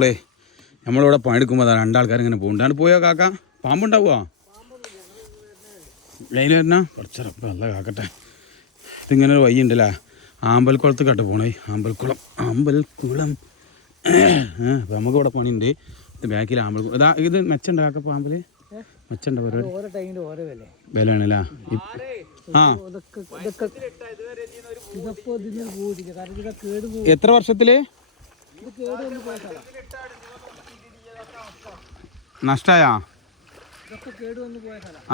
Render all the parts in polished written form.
അപ്പോളേ നമ്മളിവിടെ പണിയെടുക്കുമ്പോൾ അതാ രണ്ടാൾക്കാർ ഇങ്ങനെ പോകുന്നുണ്ടാണ്. പോയോ കാക്ക? പാമ്പുണ്ടാവുമോ? ലൈൻ വരണ കുറച്ചറപ്പം നല്ല കാക്കട്ടെ. ഇതിങ്ങനെ ഒരു വഴി ഉണ്ടല്ലേ, ആമ്പൽക്കുളത്ത് കട്ട് പോണേ. ആമ്പൽക്കുളം അപ്പം നമുക്കിവിടെ പണിയുണ്ട്. ഇത് ബാക്കിൽ ആമ്പൽക്കുളം ഇതാ. ഇത് മെച്ചുണ്ട് കാക്ക? പാമ്പിൽ മെച്ചുണ്ട് പരിപാടി? വിലയാണല്ലേ? ആ എത്ര വർഷത്തില് നഷ്ടായാ?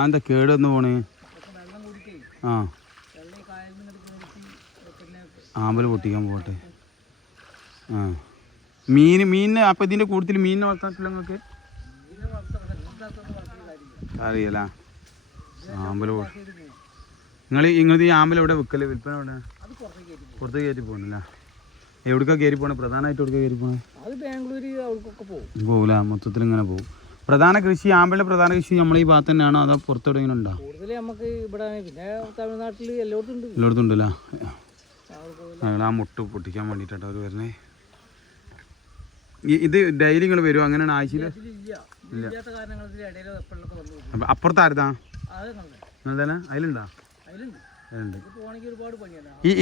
എന്താ കേട് വന്ന് പോണ്? ആ ആമ്പൽ പൊട്ടിക്കാൻ പോട്ടെ. ആ മീനിന് അപ്പം ഇതിൻ്റെ കൂടുതൽ മീനിനെ വളർത്താത്തില്ല നിങ്ങൾക്ക്? അറിയല ആമ്പൽ നിങ്ങൾ ഈ ആമ്പൽ എവിടെ വിൽക്കല്? വിൽപ്പന എവിടെ? പുറത്ത് കയറ്റി പോകണില്ല. എവിടേക്കാണ് കയറി പോണേ? പ്രധാനമായിട്ട് എവിടേക്കാണ് കയറി പോണേ? പോകില്ല, മൊത്തത്തിൽ ഇങ്ങനെ പോകും. പ്രധാന കൃഷി ആമ്പലിന്റെ പ്രധാന കൃഷി നമ്മൾ ഈ ഭാഗത്ത് തന്നെയാണോ അതോ പുറത്തോടെ ഇങ്ങനെ ഉണ്ടോ? എല്ലായിടത്തും ഉണ്ടല്ലോ. ഞങ്ങൾ ആ മുട്ട് പൊട്ടിക്കാൻ വേണ്ടിയിട്ടാണ് അവർ വരുന്നേ. ഇത് ഡെയിലി ഇങ്ങനെ വരുമോ? അങ്ങനെയാണ് ആഴ്ചയിൽ? ഇല്ല. അപ്പുറത്തായിരുന്നാ അതന്നെ? അതിലുണ്ടോ?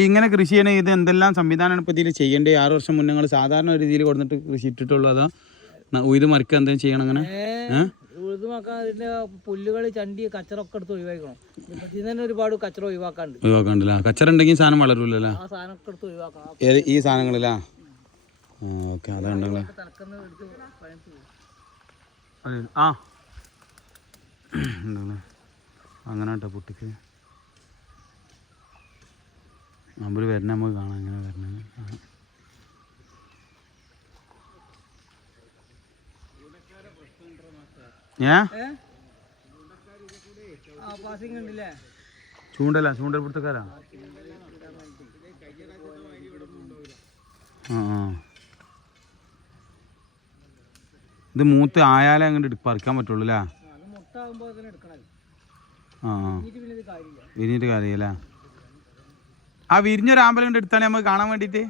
ഇങ്ങനെ കൃഷി ചെയ്യണേ ഇത് എന്തെല്ലാം സംവിധാനമാണ് ഇപ്പോൾ ഇതിൽ ചെയ്യേണ്ടത്? 6 വർഷം മുന്നേ നിങ്ങൾ സാധാരണ രീതിയിൽ കൊടുത്തിട്ട് കൃഷി ഇട്ടിട്ടുള്ളൂ അതാ ഉഴുത് മറിക്കുക എന്തെങ്കിലും ചെയ്യണം? അങ്ങനെ പുല്ലുകൾ ചണ്ടി കച്ചറൊക്കെ എടുത്ത് ഒഴിവാക്കണം. ഇതിന് ഒരുപാട് കച്ചറ ഒഴിവാക്കാണ്ടല്ല. കച്ചറ ഉണ്ടെങ്കിൽ സാധനം വളരൂലല്ലോ. ആ സാധനമൊക്കെ എടുത്ത് ഒഴിവാക്കണം. ഈ സാധനങ്ങളിലാ? ഓക്കെ, അതുണ്ടല്ലേ. ആ അങ്ങനെ കേട്ടോ പൊട്ടിക്ക് നമ്പർ വരണ നമുക്ക് കാണാം. അങ്ങനെ വരണത് ചൂണ്ടൽ പിടുത്തക്കാരാ? ഇത് മൂത്ത് ആയാലേ അങ്ങോട്ട് പറിക്കാൻ പറ്റുള്ളൂ അല്ലേ? വിരിഞ്ഞിട്ട് കാര്യല്ലേ? ആ വിരിഞ്ഞൊരു ആമ്പലം കൊണ്ട് എടുത്താണ് നമുക്ക് കാണാൻ വേണ്ടിയിട്ട്.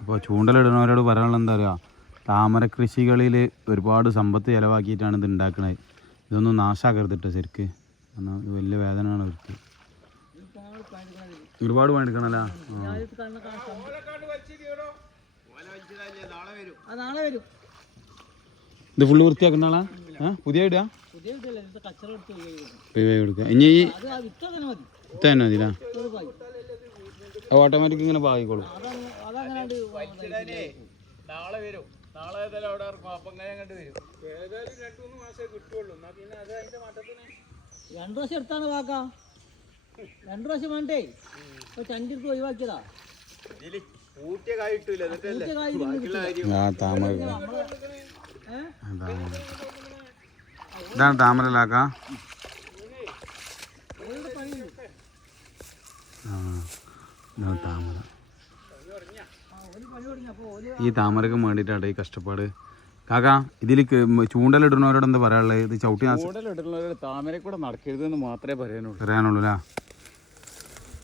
ഇപ്പോൾ ചൂണ്ടലിടുന്നവരോട് പറയാനുള്ള എന്താ പറയുക, താമര കൃഷികളിൽ ഒരുപാട് സമ്പത്ത് ചിലവാക്കിയിട്ടാണ് ഇത് ഉണ്ടാക്കുന്നത്. ഇതൊന്നും നാശാക്കരുതിട്ടോ ശരിക്ക്. എന്നാൽ ഇത് വലിയ വേദനയാണ് അവർക്ക്. ഒരുപാട് പണിയെടുക്കണല്ലേ? ഇത് ഫുള്ള് വൃത്തിയാക്കുന്ന ആളാ? പുതിയ ഇടുക? കൊടുക്കുക. ഇനി ഈ തന്നെ മതില്ല? ഓട്ടോമാറ്റിക് ഇങ്ങനെ പാകിക്കോളും. രണ്ടു പ്രാവശ്യം എടുത്താണ് വാക്കാ. 2 പ്രാവശ്യം വേണ്ടേ? ചണ്ടിട്ട് ഒഴിവാക്കിയതാ. ഇതാണ് താമരലാക്ക. താമര ഈ താമരക്ക് വേണ്ടിയിട്ടാണ് ഈ കഷ്ടപ്പാട്. കാക്ക ഇതിൽ ചൂണ്ടലിടുന്നവരോട് എന്താ പറയാനുള്ളത്? ഇത് ചവിട്ടി ചൂണ്ടലിടുന്നവരോട് താമര കൂടെ നടക്കരുതെന്ന് മാത്രമേ പറയാനുള്ളൂ.